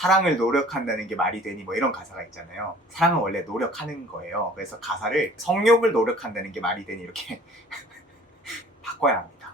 사랑을 노력한다는 게 말이 되니 뭐 이런 가사가 있잖아요. 사랑은 원래 노력하는 거예요. 그래서 가사를 성욕을 노력한다는 게 말이 되니 이렇게 바꿔야 합니다.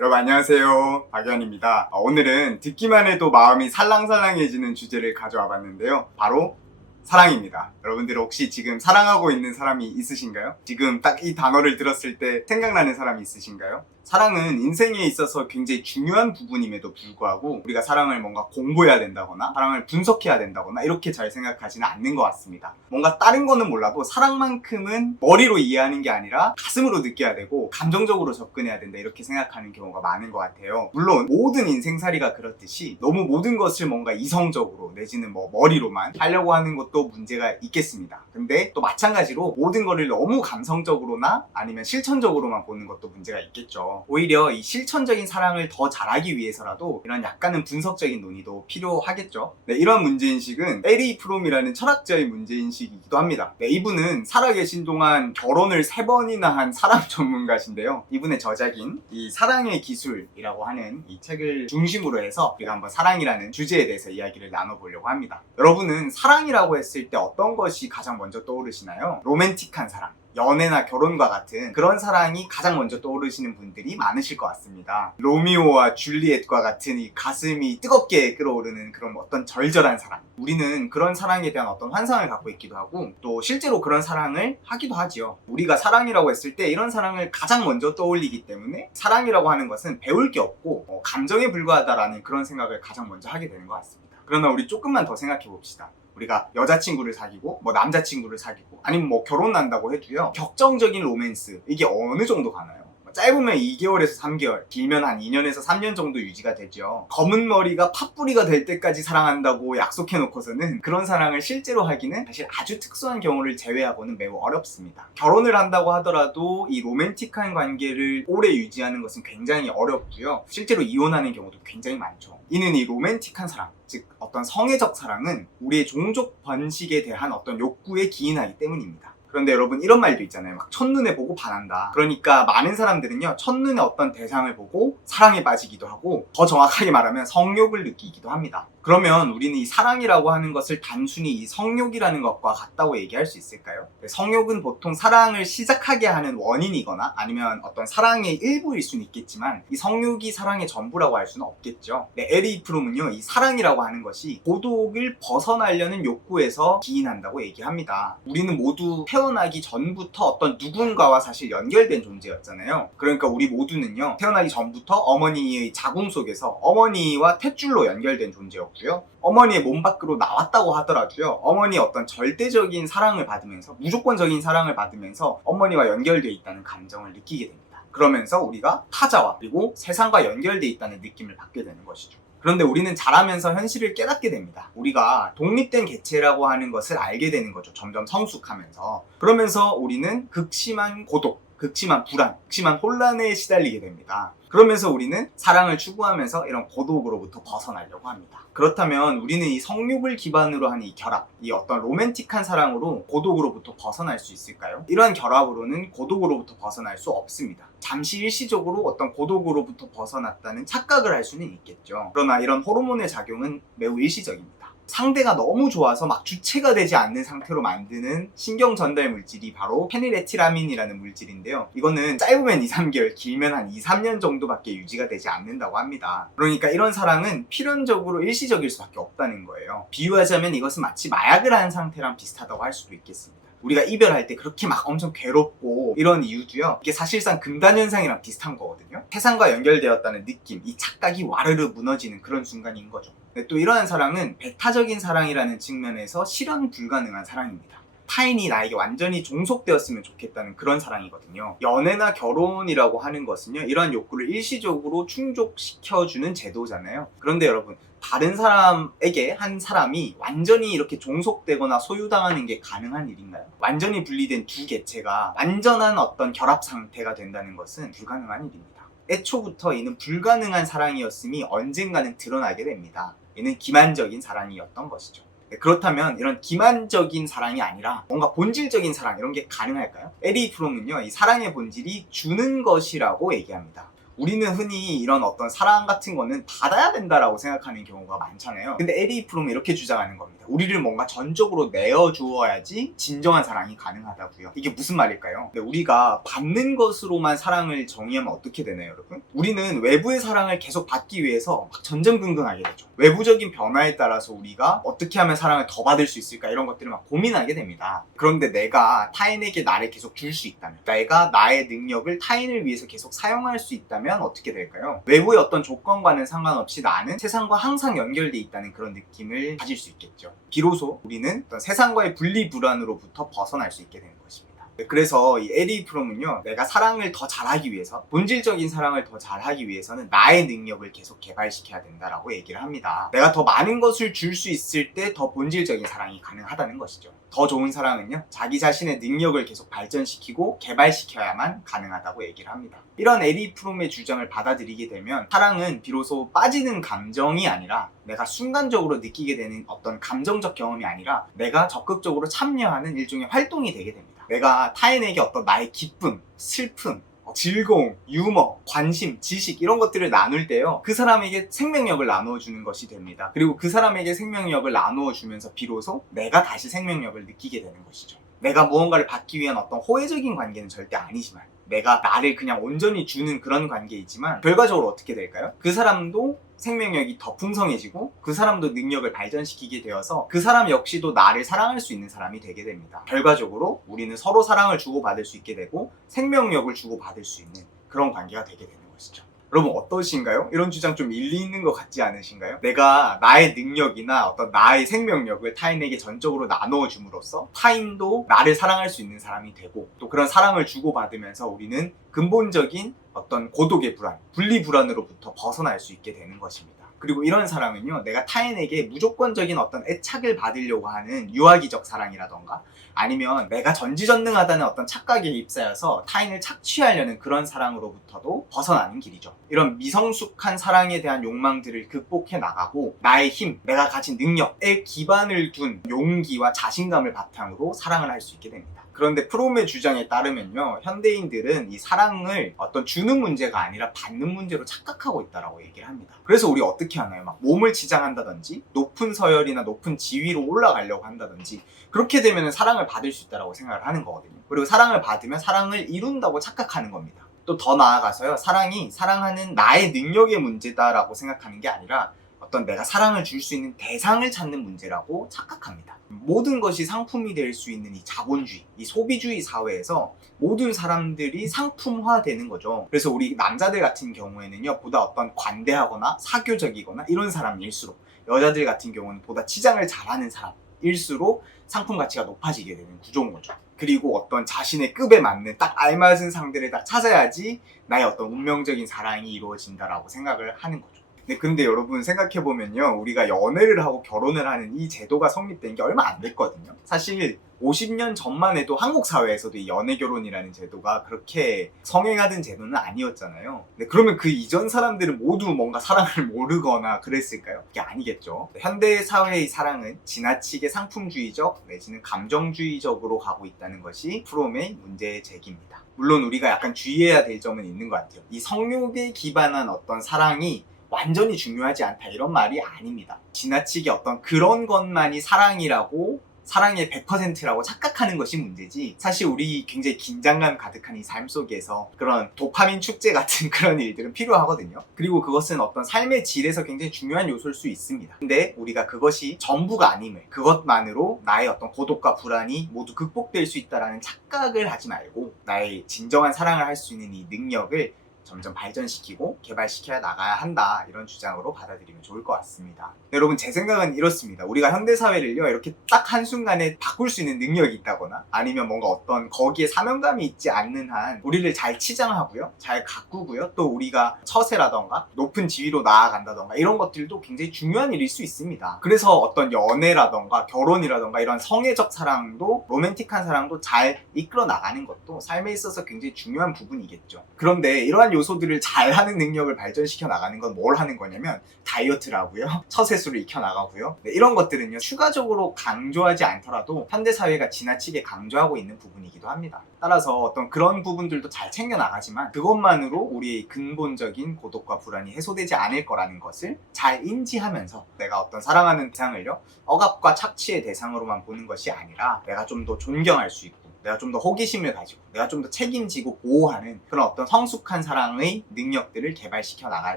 여러분 안녕하세요, 박연입니다. 오늘은 듣기만 해도 마음이 살랑살랑해지는 주제를 가져와 봤는데요. 바로 사랑입니다. 여러분들 혹시 지금 사랑하고 있는 사람이 있으신가요? 지금 딱 이 단어를 들었을 때 생각나는 사람이 있으신가요? 사랑은 인생에 있어서 굉장히 중요한 부분임에도 불구하고 우리가 사랑을 뭔가 공부해야 된다거나 사랑을 분석해야 된다거나 이렇게 잘 생각하지는 않는 것 같습니다. 뭔가 다른 거는 몰라도 사랑만큼은 머리로 이해하는 게 아니라 가슴으로 느껴야 되고 감정적으로 접근해야 된다 이렇게 생각하는 경우가 많은 것 같아요. 물론 모든 인생살이가 그렇듯이 너무 모든 것을 뭔가 이성적으로 내지는 뭐 머리로만 하려고 하는 것도 문제가 있겠습니다. 근데 또 마찬가지로 모든 거를 너무 감성적으로나 아니면 실천적으로만 보는 것도 문제가 있겠죠. 오히려 이 실천적인 사랑을 더 잘하기 위해서라도 이런 약간은 분석적인 논의도 필요하겠죠. 네, 이런 문제인식은 에리 프롬이라는 철학자의 문제인식이기도 합니다. 네, 이분은 살아계신 동안 결혼을 3번이나 한 사랑 전문가신데요. 이분의 저작인 이 사랑의 기술이라고 하는 이 책을 중심으로 해서 우리가 한번 사랑이라는 주제에 대해서 이야기를 나눠보려고 합니다. 여러분은 사랑이라고 했을 때 어떤 것이 가장 먼저 떠오르시나요? 로맨틱한 사랑, 연애나 결혼과 같은 그런 사랑이 가장 먼저 떠오르시는 분들이 많으실 것 같습니다. 로미오와 줄리엣과 같은 이 가슴이 뜨겁게 끓어오르는 그런 어떤 절절한 사랑, 우리는 그런 사랑에 대한 어떤 환상을 갖고 있기도 하고 또 실제로 그런 사랑을 하기도 하지요. 우리가 사랑이라고 했을 때 이런 사랑을 가장 먼저 떠올리기 때문에 사랑이라고 하는 것은 배울 게 없고 감정에 불과하다라는 그런 생각을 가장 먼저 하게 되는 것 같습니다. 그러나 우리 조금만 더 생각해 봅시다. 우리가 여자친구를 사귀고 뭐 남자친구를 사귀고 아니면 뭐 결혼한다고 해도요, 격정적인 로맨스 이게 어느 정도 가나요? 짧으면 2개월에서 3개월, 길면 한 2년에서 3년 정도 유지가 되죠. 검은 머리가 팥뿌리가 될 때까지 사랑한다고 약속해놓고서는 그런 사랑을 실제로 하기는 사실 아주 특수한 경우를 제외하고는 매우 어렵습니다. 결혼을 한다고 하더라도 이 로맨틱한 관계를 오래 유지하는 것은 굉장히 어렵고요. 실제로 이혼하는 경우도 굉장히 많죠. 이는 이 로맨틱한 사랑, 즉 어떤 성애적 사랑은 우리의 종족 번식에 대한 어떤 욕구에 기인하기 때문입니다. 그런데 여러분 이런 말도 있잖아요. 막 첫눈에 보고 반한다. 그러니까 많은 사람들은요, 첫눈에 어떤 대상을 보고 사랑에 빠지기도 하고 더 정확하게 말하면 성욕을 느끼기도 합니다. 그러면 우리는 이 사랑이라고 하는 것을 단순히 이 성욕이라는 것과 같다고 얘기할 수 있을까요? 성욕은 보통 사랑을 시작하게 하는 원인이거나 아니면 어떤 사랑의 일부일 수는 있겠지만 이 성욕이 사랑의 전부라고 할 수는 없겠죠. 에리 프롬은요, 이 사랑이라고 하는 것이 고독을 벗어나려는 욕구에서 기인한다고 얘기합니다. 우리는 모두 태어나기 전부터 어떤 누군가와 사실 연결된 존재였잖아요. 그러니까 우리 모두는요, 태어나기 전부터 어머니의 자궁 속에서 어머니와 탯줄로 연결된 존재였고요. 어머니의 몸 밖으로 나왔다고 하더라도요, 어머니의 어떤 절대적인 사랑을 받으면서, 무조건적인 사랑을 받으면서 어머니와 연결되어 있다는 감정을 느끼게 됩니다. 그러면서 우리가 타자와 그리고 세상과 연결되어 있다는 느낌을 받게 되는 것이죠. 그런데 우리는 자라면서 현실을 깨닫게 됩니다. 우리가 독립된 개체라고 하는 것을 알게 되는 거죠. 점점 성숙하면서. 그러면서 우리는 극심한 고독, 극심한 불안, 극심한 혼란에 시달리게 됩니다. 그러면서 우리는 사랑을 추구하면서 이런 고독으로부터 벗어나려고 합니다. 그렇다면 우리는 이 성욕을 기반으로 한 이 결합, 이 어떤 로맨틱한 사랑으로 고독으로부터 벗어날 수 있을까요? 이러한 결합으로는 고독으로부터 벗어날 수 없습니다. 잠시 일시적으로 어떤 고독으로부터 벗어났다는 착각을 할 수는 있겠죠. 그러나 이런 호르몬의 작용은 매우 일시적입니다. 상대가 너무 좋아서 막 주체가 되지 않는 상태로 만드는 신경 전달 물질이 바로 페닐에틸아민이라는 물질인데요. 이거는 짧으면 2-3개월, 길면 한 2-3년 정도밖에 유지가 되지 않는다고 합니다. 그러니까 이런 사랑은 필연적으로 일시적일 수밖에 없다는 거예요. 비유하자면 이것은 마치 마약을 한 상태랑 비슷하다고 할 수도 있겠습니다. 우리가 이별할 때 그렇게 막 엄청 괴롭고 이런 이유도요, 이게 사실상 금단현상이랑 비슷한 거거든요. 세상과 연결되었다는 느낌, 이 착각이 와르르 무너지는 그런 순간인 거죠. 근데 또 이러한 사랑은 배타적인 사랑이라는 측면에서 실현 불가능한 사랑입니다. 타인이 나에게 완전히 종속되었으면 좋겠다는 그런 사랑이거든요. 연애나 결혼이라고 하는 것은요, 이러한 욕구를 일시적으로 충족시켜주는 제도잖아요. 그런데 여러분, 다른 사람에게 한 사람이 완전히 이렇게 종속되거나 소유당하는 게 가능한 일인가요? 완전히 분리된 두 개체가 완전한 어떤 결합 상태가 된다는 것은 불가능한 일입니다. 애초부터 이는 불가능한 사랑이었음이 언젠가는 드러나게 됩니다. 이는 기만적인 사랑이었던 것이죠. 그렇다면 이런 기만적인 사랑이 아니라 뭔가 본질적인 사랑, 이런 게 가능할까요? 에리 프롬은요, 이 사랑의 본질이 주는 것이라고 얘기합니다. 우리는 흔히 이런 어떤 사랑 같은 거는 받아야 된다라고 생각하는 경우가 많잖아요. 근데 에리 프롬은 이렇게 주장하는 겁니다. 우리를 뭔가 전적으로 내어주어야지 진정한 사랑이 가능하다고요. 이게 무슨 말일까요? 우리가 받는 것으로만 사랑을 정의하면 어떻게 되나요, 여러분? 우리는 외부의 사랑을 계속 받기 위해서 막 전전긍긍하게 되죠. 외부적인 변화에 따라서 우리가 어떻게 하면 사랑을 더 받을 수 있을까 이런 것들을 막 고민하게 됩니다. 그런데 내가 타인에게 나를 계속 줄 수 있다면, 내가 나의 능력을 타인을 위해서 계속 사용할 수 있다면 어떻게 될까요? 외부의 어떤 조건과는 상관없이 나는 세상과 항상 연결돼 있다는 그런 느낌을 가질 수 있겠죠. 비로소 우리는 어떤 세상과의 분리불안으로부터 벗어날 수 있게 되는 것입니다. 그래서 이 에리 프롬은요, 내가 사랑을 더 잘하기 위해서, 본질적인 사랑을 더 잘하기 위해서는 나의 능력을 계속 개발시켜야 된다라고 얘기를 합니다. 내가 더 많은 것을 줄 수 있을 때 더 본질적인 사랑이 가능하다는 것이죠. 더 좋은 사랑은요, 자기 자신의 능력을 계속 발전시키고 개발시켜야만 가능하다고 얘기를 합니다. 이런 에리 프롬의 주장을 받아들이게 되면 사랑은 비로소 빠지는 감정이 아니라, 내가 순간적으로 느끼게 되는 어떤 감정적 경험이 아니라 내가 적극적으로 참여하는 일종의 활동이 되게 됩니다. 내가 타인에게 어떤 나의 기쁨, 슬픔, 즐거움, 유머, 관심, 지식 이런 것들을 나눌 때요, 그 사람에게 생명력을 나누어주는 것이 됩니다. 그리고 그 사람에게 생명력을 나누어주면서 비로소 내가 다시 생명력을 느끼게 되는 것이죠. 내가 무언가를 받기 위한 어떤 호혜적인 관계는 절대 아니지만, 내가 나를 그냥 온전히 주는 그런 관계이지만 결과적으로 어떻게 될까요? 그 사람도 생명력이 더 풍성해지고 그 사람도 능력을 발전시키게 되어서 그 사람 역시도 나를 사랑할 수 있는 사람이 되게 됩니다. 결과적으로 우리는 서로 사랑을 주고받을 수 있게 되고 생명력을 주고받을 수 있는 그런 관계가 되게 되는 것이죠. 여러분 어떠신가요? 이런 주장 좀 일리 있는 것 같지 않으신가요? 내가 나의 능력이나 어떤 나의 생명력을 타인에게 전적으로 나누어 줌으로써 타인도 나를 사랑할 수 있는 사람이 되고, 또 그런 사랑을 주고받으면서 우리는 근본적인 어떤 고독의 불안, 분리불안으로부터 벗어날 수 있게 되는 것입니다. 그리고 이런 사랑은요, 내가 타인에게 무조건적인 어떤 애착을 받으려고 하는 유아기적 사랑이라던가, 아니면 내가 전지전능하다는 어떤 착각에 휩싸여서 타인을 착취하려는 그런 사랑으로부터도 벗어나는 길이죠. 이런 미성숙한 사랑에 대한 욕망들을 극복해 나가고, 나의 힘, 내가 가진 능력에 기반을 둔 용기와 자신감을 바탕으로 사랑을 할 수 있게 됩니다. 그런데 프롬의 주장에 따르면요, 현대인들은 이 사랑을 어떤 주는 문제가 아니라 받는 문제로 착각하고 있다고 얘기를 합니다. 그래서 우리 어떻게 하나요? 막 몸을 지장한다든지 높은 서열이나 높은 지위로 올라가려고 한다든지, 그렇게 되면 사랑을 받을 수 있다고 생각을 하는 거거든요. 그리고 사랑을 받으면 사랑을 이룬다고 착각하는 겁니다. 또 더 나아가서요, 사랑이 사랑하는 나의 능력의 문제다라고 생각하는 게 아니라 어떤 내가 사랑을 줄 수 있는 대상을 찾는 문제라고 착각합니다. 모든 것이 상품이 될 수 있는 이 자본주의, 이 소비주의 사회에서 모든 사람들이 상품화되는 거죠. 그래서 우리 남자들 같은 경우에는요, 보다 어떤 관대하거나 사교적이거나 이런 사람일수록, 여자들 같은 경우는 보다 치장을 잘하는 사람일수록 상품 가치가 높아지게 되는 구조인 거죠. 그리고 어떤 자신의 급에 맞는 딱 알맞은 상대를 딱 찾아야지 나의 어떤 운명적인 사랑이 이루어진다라고 생각을 하는 거죠. 근데 여러분 생각해보면요, 우리가 연애를 하고 결혼을 하는 이 제도가 성립된 게 얼마 안 됐거든요. 사실 50년 전만 해도 한국 사회에서도 이 연애 결혼이라는 제도가 그렇게 성행하던 제도는 아니었잖아요. 그러면 그 이전 사람들은 모두 뭔가 사랑을 모르거나 그랬을까요? 그게 아니겠죠. 현대 사회의 사랑은 지나치게 상품주의적 내지는 감정주의적으로 가고 있다는 것이 프롬의 문제 제기입니다. 물론 우리가 약간 주의해야 될 점은 있는 것 같아요. 이 성욕에 기반한 어떤 사랑이 완전히 중요하지 않다 이런 말이 아닙니다. 지나치게 어떤 그런 것만이 사랑이라고, 사랑의 100%라고 착각하는 것이 문제지, 사실 우리 굉장히 긴장감 가득한 이 삶 속에서 그런 도파민 축제 같은 그런 일들은 필요하거든요. 그리고 그것은 어떤 삶의 질에서 굉장히 중요한 요소일 수 있습니다. 근데 우리가 그것이 전부가 아님을, 그것만으로 나의 어떤 고독과 불안이 모두 극복될 수 있다는 착각을 하지 말고, 나의 진정한 사랑을 할 수 있는 이 능력을 점점 발전시키고 개발시켜야 나가야 한다, 이런 주장으로 받아들이면 좋을 것 같습니다. 여러분 제 생각은 이렇습니다. 우리가 현대사회를요, 이렇게 딱 한순간에 바꿀 수 있는 능력이 있다거나 아니면 뭔가 어떤 거기에 사명감이 있지 않는 한 우리를 잘 치장하고요, 잘 가꾸고요, 또 우리가 처세라던가 높은 지위로 나아간다던가 이런 것들도 굉장히 중요한 일일 수 있습니다. 그래서 어떤 연애라던가 결혼이라던가 이런 성애적 사랑도, 로맨틱한 사랑도 잘 이끌어 나가는 것도 삶에 있어서 굉장히 중요한 부분이겠죠. 그런데 이러한 요소들을 잘하는 능력을 발전시켜 나가는 건 뭘 하는 거냐면 다이어트라고요. 처세술을 익혀 나가고요. 네, 이런 것들은요 추가적으로 강조하지 않더라도 현대사회가 지나치게 강조하고 있는 부분이기도 합니다. 따라서 어떤 그런 부분들도 잘 챙겨 나가지만 그것만으로 우리의 근본적인 고독과 불안이 해소되지 않을 거라는 것을 잘 인지하면서 내가 어떤 사랑하는 대상을요 억압과 착취의 대상으로만 보는 것이 아니라 내가 좀 더 존경할 수 있고 내가 좀 더 호기심을 가지고 내가 좀 더 책임지고 보호하는 그런 어떤 성숙한 사랑의 능력들을 개발시켜 나가야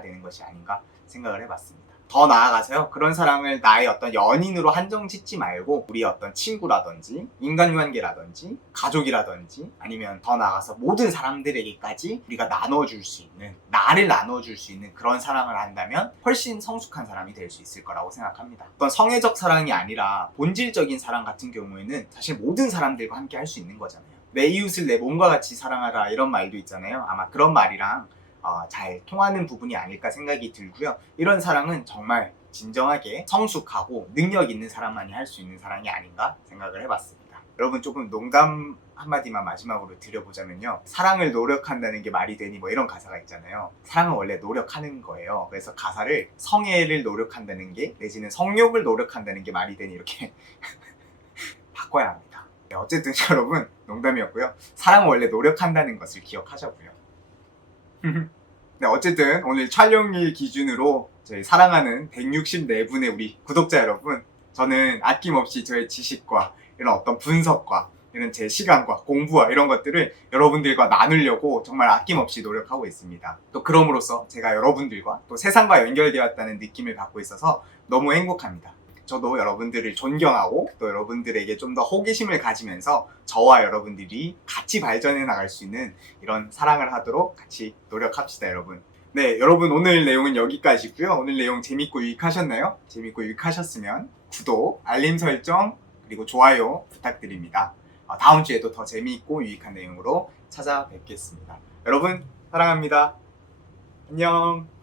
되는 것이 아닌가 생각을 해봤습니다. 더 나아가서요 그런 사랑을 나의 어떤 연인으로 한정 짓지 말고 우리 어떤 친구라든지 인간관계라든지 가족이라든지 아니면 더 나아가서 모든 사람들에게까지 우리가 나눠줄 수 있는 나를 나눠줄 수 있는 그런 사랑을 한다면 훨씬 성숙한 사람이 될 수 있을 거라고 생각합니다. 어떤 성애적 사랑이 아니라 본질적인 사랑 같은 경우에는 사실 모든 사람들과 함께 할 수 있는 거잖아요. 내 이웃을 내 몸과 같이 사랑하라 이런 말도 있잖아요. 아마 그런 말이랑 잘 통하는 부분이 아닐까 생각이 들고요. 이런 사랑은 정말 진정하게 성숙하고 능력 있는 사람만이 할 수 있는 사랑이 아닌가 생각을 해봤습니다. 여러분 조금 농담 한마디만 마지막으로 드려보자면요. 사랑을 노력한다는 게 말이 되니 뭐 이런 가사가 있잖아요. 사랑은 원래 노력하는 거예요. 그래서 가사를 성애를 노력한다는 게 내지는 성욕을 노력한다는 게 말이 되니 이렇게 바꿔야 합니다. 네, 어쨌든 여러분 농담이었고요. 사랑은 원래 노력한다는 것을 기억하자고요. 네, 어쨌든 오늘 촬영일 기준으로 저희 사랑하는 164분의 우리 구독자 여러분, 저는 아낌없이 저의 지식과 이런 어떤 분석과 이런 제 시간과 공부와 이런 것들을 여러분들과 나누려고 정말 아낌없이 노력하고 있습니다. 또 그럼으로써 제가 여러분들과 또 세상과 연결되었다는 느낌을 받고 있어서 너무 행복합니다. 저도 여러분들을 존경하고 또 여러분들에게 좀 더 호기심을 가지면서 저와 여러분들이 같이 발전해 나갈 수 있는 이런 사랑을 하도록 같이 노력합시다, 여러분. 네, 여러분 오늘 내용은 여기까지고요. 오늘 내용 재밌고 유익하셨나요? 재밌고 유익하셨으면 구독, 알림 설정, 그리고 좋아요 부탁드립니다. 다음 주에도 더 재미있고 유익한 내용으로 찾아뵙겠습니다. 여러분 사랑합니다. 안녕.